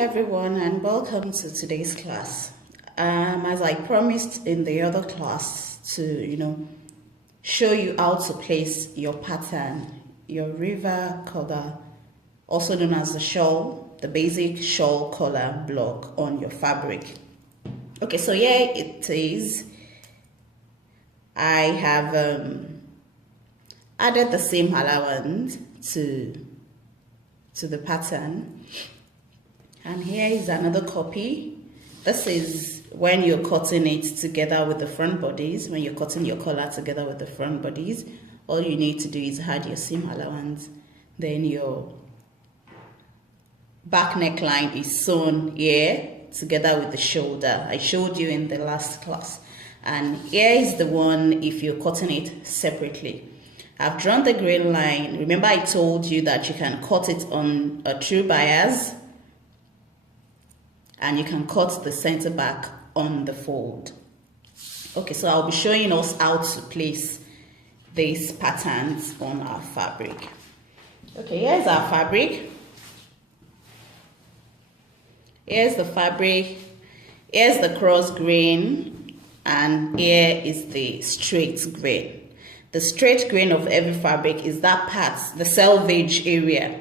everyone, and welcome to today's class. As I promised in the other class to show you how to place your pattern, your river collar, also known as the shawl, the basic shawl collar block on your fabric. Okay, so here it is. I have added the same allowance to the pattern, and here is another copy. This is when you're cutting it together with the front bodies. When you're cutting your collar together with the front bodies, all you need to do is add your seam allowance, then your back neckline is sewn here together with the shoulder. I showed you in the last class, and here is the one if you're cutting it separately. I've drawn the grain line. Remember I told you that you can cut it on a true bias and you can cut the center back on the fold. Okay, so I'll be showing us how to place these patterns on our fabric. Okay, here's our fabric. Here's the fabric. Here's the cross grain, and here is the straight grain. The straight grain of every fabric is that part, the selvage area.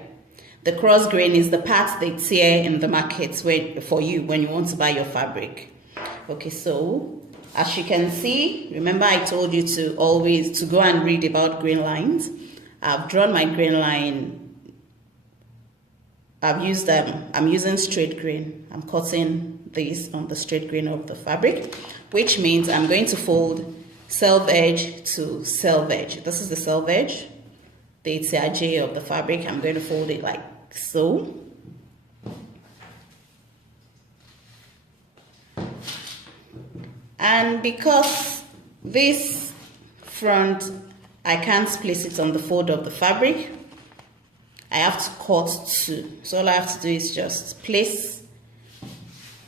The cross grain is the part they tear in the markets for you when you want to buy your fabric. Okay, so as you can see, remember I told you to always go and read about grain lines. I've drawn my grain line. I'm using straight grain. I'm cutting this on the straight grain of the fabric, which means I'm going to fold selvage to selvage. This is the selvage, the etiage of the fabric. I'm going to fold it like so. And because this front, I can't place it on the fold of the fabric, I have to cut two. So all I have to do is just place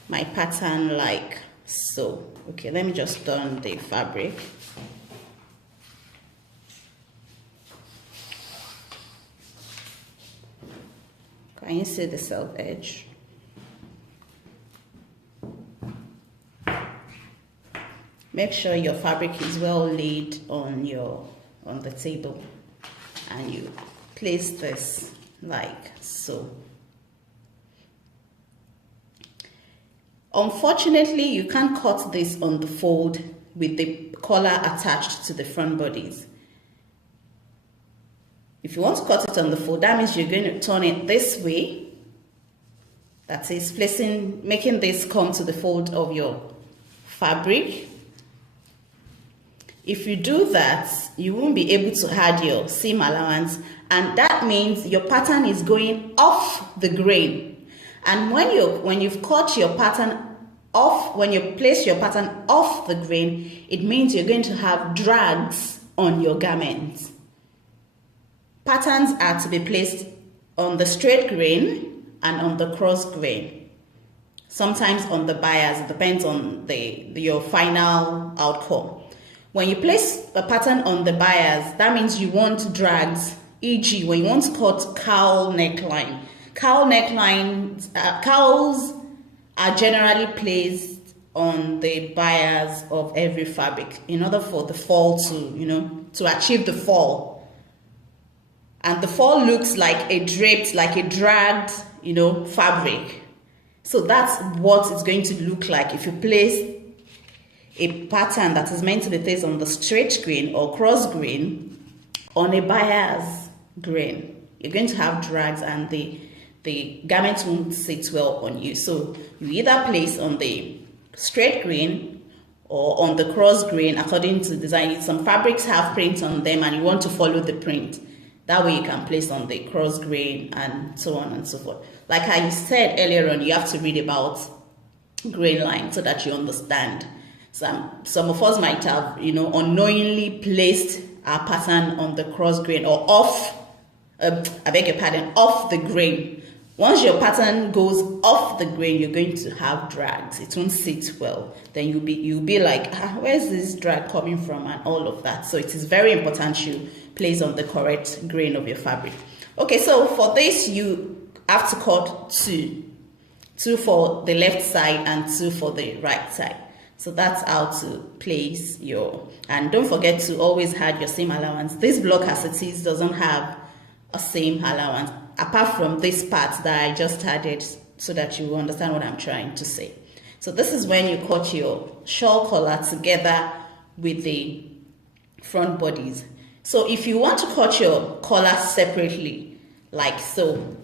my pattern like so. Okay, let me just turn the fabric. Can you see the self edge? Make sure your fabric is well laid on the table, and you place this like so. Unfortunately, you can't cut this on the fold with the collar attached to the front bodies. If you want to cut it on the fold, that means you're going to turn it this way. That is making this come to the fold of your fabric. If you do that, you won't be able to add your seam allowance, and that means your pattern is going off the grain. And when you've cut your pattern off, when you place your pattern off the grain, it means you're going to have drags on your garments. Patterns are to be placed on the straight grain and on the cross grain. Sometimes on the bias, it depends on your final outcome. When you place a pattern on the bias, that means you want drags, e.g. when you want to cut cowl neckline. Cowl necklines, cowls are generally placed on the bias of every fabric in order for the fall to achieve the fall. And the fall looks like a draped, like a dragged, fabric. So that's what it's going to look like if you place a pattern that is meant to be placed on the straight grain or cross grain on a bias grain. You're going to have drags, and the garment won't sit well on you. So you either place on the straight grain or on the cross grain according to design. Some fabrics have print on them and you want to follow the print. That way you can place on the cross grain and so on and so forth. Like I said earlier on, you have to read about grain line so that you understand. Some of us might have, unknowingly placed our pattern on the cross grain or off, off the grain. Once your pattern goes off the grain, you're going to have drags. It won't sit well. Then you'll be like, where's this drag coming from, and all of that. So it is very important you place on the correct grain of your fabric. Okay, so for this you have to cut two 2 for the left side and 2 for the right side. So that's how to place your, and don't forget to always add your seam allowance. This block as it is doesn't have a seam allowance apart from this part that I just added, so that you will understand what I'm trying to say. So this is when you cut your shawl collar together with the front bodies. So if you want to cut your collar separately, like so,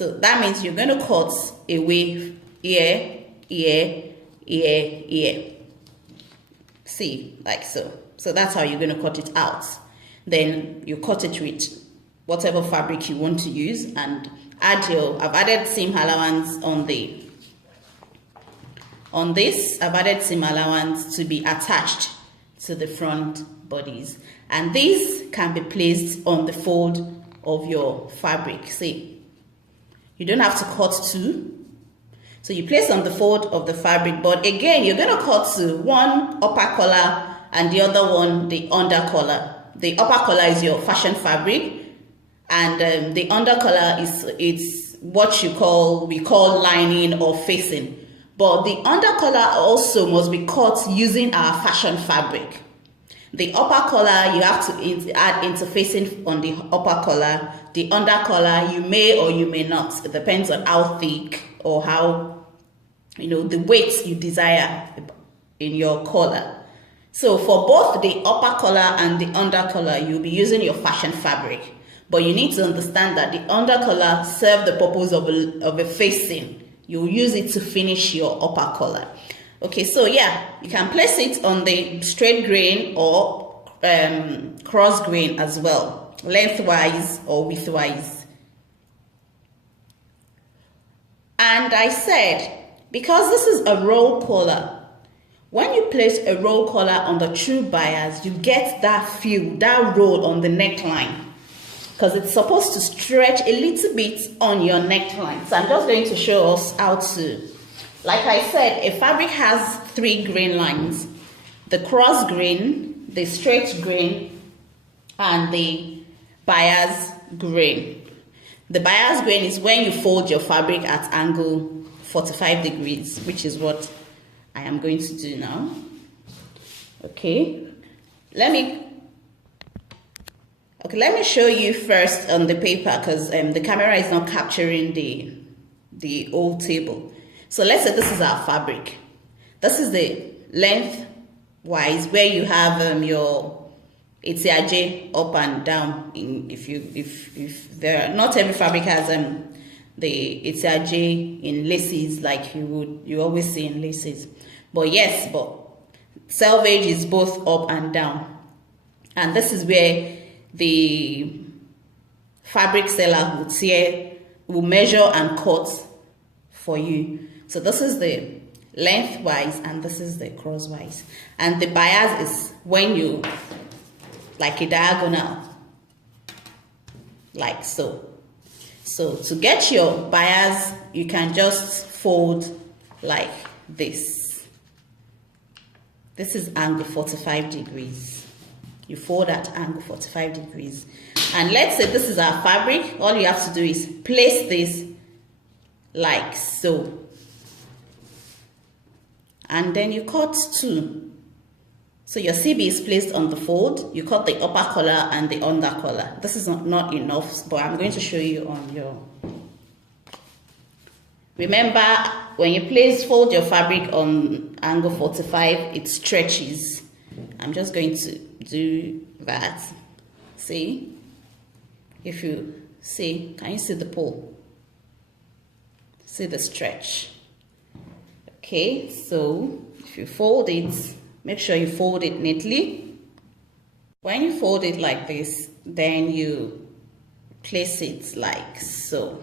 that means you're going to cut away here, here, here, here. See, like so. So that's how you're going to cut it out. Then you cut it with whatever fabric you want to use, and add your, I've added seam allowance on this. I've added seam allowance to be attached to the front bodies, and these can be placed on the fold of your fabric. See, you don't have to cut two, so you place on the fold of the fabric, but again you're going to cut to one upper collar and the other one the under collar. The upper collar is your fashion fabric, and the under collar is what we call lining or facing. But the under collar also must be cut using our fashion fabric. The upper collar, you have to add interfacing on the upper collar. The under collar, you may or you may not. It depends on how thick or how, the weight you desire in your collar. So for both the upper collar and the under collar, you'll be using your fashion fabric. But you need to understand that the under collar serves the purpose of a facing. You'll use it to finish your upper collar. Okay, so yeah, you can place it on the straight grain or cross grain as well, lengthwise or widthwise. And I said, because this is a roll collar, when you place a roll collar on the true bias, you get that feel, that roll on the neckline, because it's supposed to stretch a little bit on your neckline. So I'm just going to show us how to, like I said, a fabric has 3 grain lines: the cross grain, the straight grain, and the bias grain. The bias grain is when you fold your fabric at angle 45 degrees, which is what I am going to do now. Okay, let me show you first on the paper, because the camera is not capturing the old table. So let's say this is our fabric. This is the lengthwise where you have your etiaje up and down. If there, not every fabric has the etiaje in laces like you always see in laces. But yes, but selvage is both up and down, and this is where the fabric seller will measure and cut for you. So this is the lengthwise and this is the crosswise. And the bias is when you, like a diagonal, like so. So to get your bias, you can just fold like this. This is angle 45 degrees. You fold at angle 45 degrees. And let's say this is our fabric. All you have to do is place this like so. And then you cut 2. So your CB is placed on the fold. You cut the upper collar and the under collar. This is not enough, but I'm going to show you on your... Remember, when you fold your fabric on angle 45, it stretches. I'm just going to do that. See, if you see, can you see the pull? See the stretch? Okay, so if you fold it, make sure you fold it neatly. When you fold it like this, then you place it like so.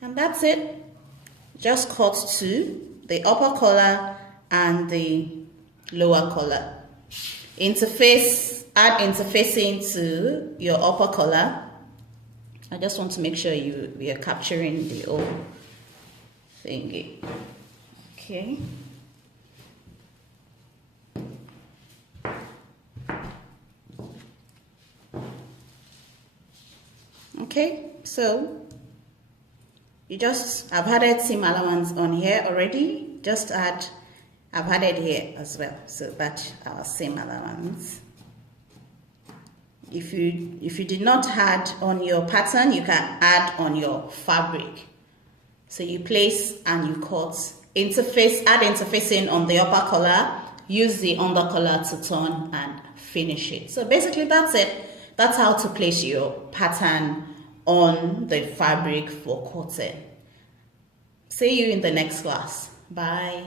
And that's it. Just cut 2, the upper collar and the lower collar. Add interfacing to your upper collar. I just want to make sure we are capturing the whole thingy. Okay. Okay, so I've added seam allowance on here already. I've added here as well. So that's our seam allowance. If you did not add on your pattern, you can add on your fabric. So you place and you cut. Add interfacing on the upper collar, use the under collar to turn and finish it. So basically that's it. That's how to place your pattern on the fabric for cutting. See you in the next class. Bye.